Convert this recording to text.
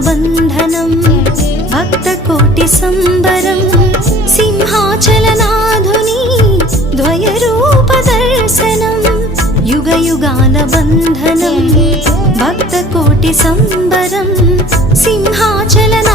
బంధనం భక్తకోటి సంబరం సింహాచలనాధుని ద్వయరూప దర్శనం యుగ యుగాన బంధనం భక్తకోటి సంబరం సింహాచలన